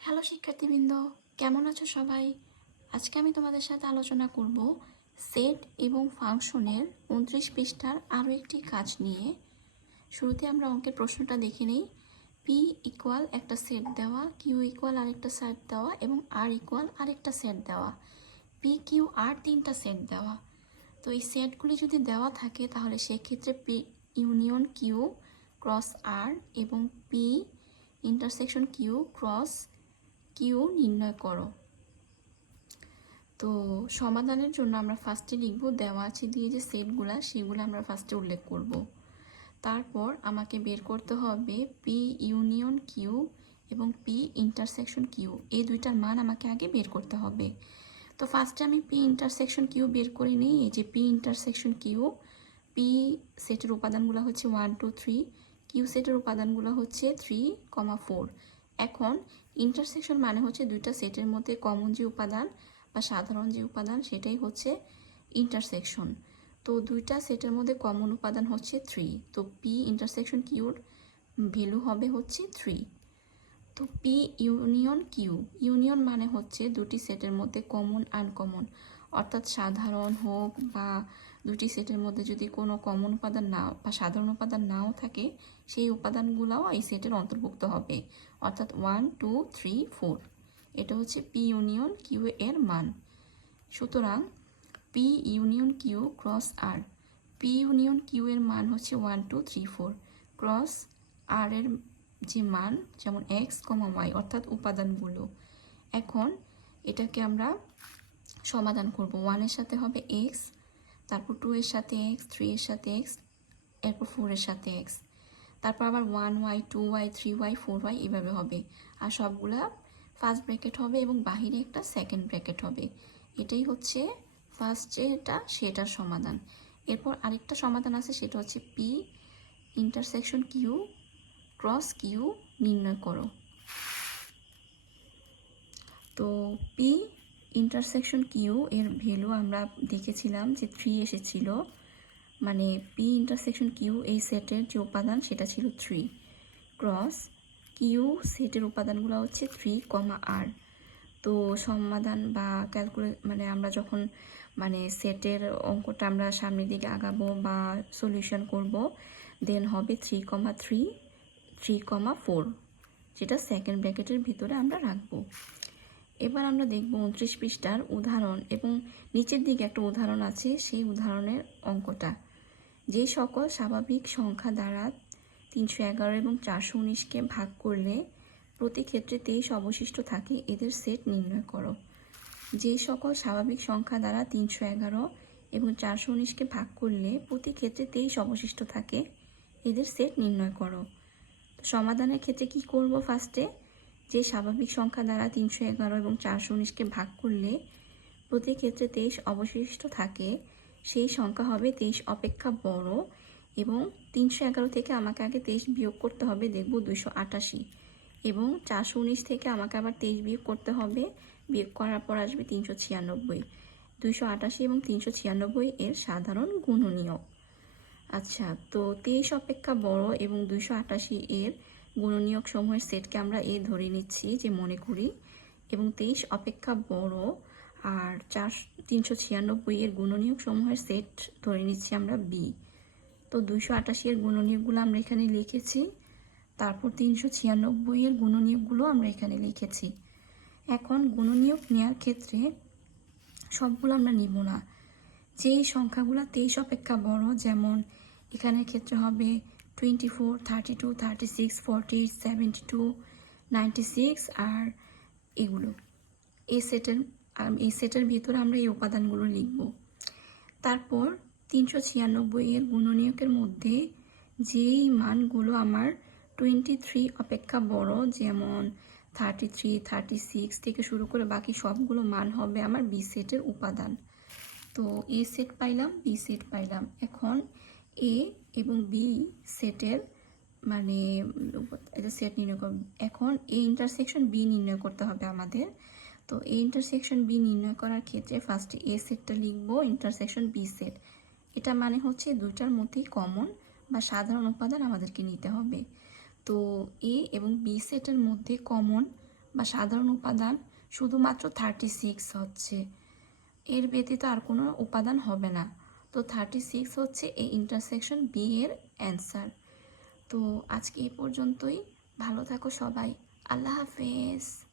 Hello শিক্ষার্থীবৃন্দ, কেমন আছো সবাই? আজকে আমি তোমাদের সাথে আলোচনা করব সেট এবং ফাংশনের 29 পৃষ্ঠার আরও একটি কাজ নিয়ে। শুরুতে আমরা অঙ্কের প্রশ্নটা দেখে নিই। পি ইকুয়াল একটা সেট দেওয়া, কিউ ইকুয়াল আরেকটা সেট দেওয়া এবং আর ইকুয়াল আরেকটা সেট দেওয়া। পি কিউ আর তিনটা সেট দেওয়া। তো এই সেটগুলি যদি দেওয়া থাকে তাহলে সেক্ষেত্রে P union Q cross R এবং P intersection Q cross Q নির্ণয় করো। তো সমাধানের জন্য আমরা ফার্স্টে লিখব দেওয়া আছে দিয়ে যে সেটগুলো সেগুলো আমরা ফার্স্টে উল্লেখ করব। তারপর আমাকে বের করতে হবে পি ইউনিয়ন কিউ এবং পি ইন্টারসেকশন কিউ, এই দুইটার মান আমাকে আগে বের করতে হবে। তো ফার্স্টে আমি পি ইন্টারসেকশন কিউ বের করে নিই। এই যে পি ইন্টারসেকশন কিউ, পি সেটের উপাদানগুলো হচ্ছে 1 2 3, কিউ সেটের উপাদানগুলো হচ্ছে 3, 4। এখন ইন্টারসেকশন মানে হচ্ছে দুইটা সেটের মধ্যে কমন যে উপাদান বা সাধারণ যে উপাদান সেটাই হচ্ছে ইন্টারসেকশন। তো দুইটা সেটের মধ্যে কমন উপাদান হচ্ছে 3, তো পি ইন্টারসেকশন কিউর ভ্যালু হবে হচ্ছে 3। তো পি ইউনিয়ন কিউ, ইউনিয়ন মানে হচ্ছে দুটি সেটের মধ্যে কমন আনকমন, অর্থাৎ সাধারণ হোক বা দুটি সেটের মধ্যে যদি কোনো কমন উপাদান নাও বা সাধারণ উপাদান নাও থাকে সেই উপাদানগুলোও এই সেটের অন্তর্ভুক্ত হবে, অর্থাৎ 1 2 3 4। এটা হচ্ছে পি ইউনিয়ন কিউ এর মান। সুতরাং পি ইউনিয়ন কিউ ক্রস আর, পি ইউনিয়ন কিউ এর মান হচ্ছে 1 2 3 4 ক্রস আর এর যে মান যেমন এক্স কমা ওয়াই অর্থাৎ উপাদানগুলো। এখন এটাকে আমরা সমাধান করব। 1 এর সাথে হবে এক্স, তারপর 2 এর সাথে এক্স, 3 এর সাথে এক্স, এরপর 4 এর সাথে এক্স, তারপর আবার 1y 2y 3y 4y এভাবে হবে। আর সবগুলা ফার্স্ট ব্র্যাকেট হবে এবং বাহিরে একটা সেকেন্ড ব্র্যাকেট হবে। এটাই হচ্ছে ফার্স্ট যেটা সেটার সমাধান। এরপর আরেকটা সমাধান আছে, সেটা হচ্ছে P intersection Q cross Q নির্ণয় করো। তো পি ইন্টারসেকশন কিউ এর ভ্যালু আমরা দেখেছিলাম যে 3 এসেছিল, মানে পি ইন্টারসেকশন কিউ এই সেটের যে উপাদান সেটা ছিল 3, ক্রস কিউ সেটের উপাদানগুলো হচ্ছে 3, আর। তো সমাধান বা মানে আমরা যখন সেটের অঙ্কটা আমরা সামনের দিকে আগাবো বা সলিউশন করব, দেন হবে 3, 3, 3, 4, যেটা সেকেন্ড ব্র্যাকেটের ভিতরে আমরা রাখবো। এবার আমরা দেখব 29 পৃষ্ঠার উদাহরণ এবং নিচের দিকে একটা উদাহরণ আছে, সেই উদাহরণের অঙ্কটা। যে সকল স্বাভাবিক সংখ্যা দ্বারা 311 এবং 419কে ভাগ করলে প্রতি ক্ষেত্রে 23 অবশিষ্ট থাকে, এদের সেট নির্ণয় করো। যে সকল স্বাভাবিক সংখ্যা দ্বারা 311 এবং 419কে ভাগ করলে প্রতি ক্ষেত্রে 23 অবশিষ্ট থাকে, এদের সেট নির্ণয় করো। সমাধানের ক্ষেত্রে কি করব? ফার্স্টে যে স্বাভাবিক সংখ্যা দ্বারা 311 এবং 419কে ভাগ করলে প্রতি ক্ষেত্রে 23 অবশিষ্ট থাকে সেই সংখ্যা হবে 23 অপেক্ষা বড়, এবং 311 থেকে আমাকে আগে 23 বিয়োগ করতে হবে, দেখব 288, এবং 419 থেকে আমাকে আবার 23 বিয়োগ করতে হবে, বিয়োগ করার পর আসবে 396। 288 এবং 396 এর সাধারণ গুণনীয়ক। আচ্ছা, তো 23 অপেক্ষা বড় এবং 288 এর গুণনীয়ক সমূহের সেটকে আমরা এ ধরে নিচ্ছি যে মনে করি, এবং 23 অপেক্ষা বড় আর 396 এর গুণনীয়ক সমূহের সেট ধরে নিচ্ছি আমরা বি। তো 288 এর গুণনীয়কগুলো আমরা এখানে লিখেছি, তারপর 396 এর গুণনীয়কগুলো আমরা এখানে লিখেছি। এখন গুণনীয়ক নেওয়ার ক্ষেত্রে সবগুলো আমরা নিব না, যেই সংখ্যাগুলো 23 অপেক্ষা বড়, যেমন এখানের ক্ষেত্রে হবে 24, 32, 36, 48, 72, 96 আর এগুলো, এই সেটের ভিতরে আমরা এই উপাদানগুলো লিখব। তারপর 396 এর গুণনীয়কের মধ্যে যেই মানগুলো আমার 23 অপেক্ষা বড়, যেমন 33, 36 থেকে শুরু করে বাকি সবগুলো মান হবে আমার বি সেটের উপাদান। তো এ সেট পাইলাম, বি সেট পাইলাম। এখন এ এবং বি সেটের সেট নির্ণয় করব। এখন এ ইন্টারসেকশন বি নির্ণয় করতে হবে আমাদের। তো এ ইন্টারসেকশন বি নির্ণয় করার ক্ষেত্রে ফার্স্টে এ সেটটা লিখবো, ইন্টারসেকশন বি সেট। এটা মানে হচ্ছে দুইটার মধ্যেই কমন বা সাধারণ উপাদান আমাদেরকে নিতে হবে। তো এ এবং বি সেটের মধ্যে কমন বা সাধারণ উপাদান শুধুমাত্র 36 হচ্ছে, এর ব্যতীত আর কোনো উপাদান হবে না। তো 36 হচ্ছে এই ইন্টারসেকশন বি এর অ্যান্সার। তো আজকে এই পর্যন্তই। ভালো থাকো সবাই। আল্লাহ হাফেজ।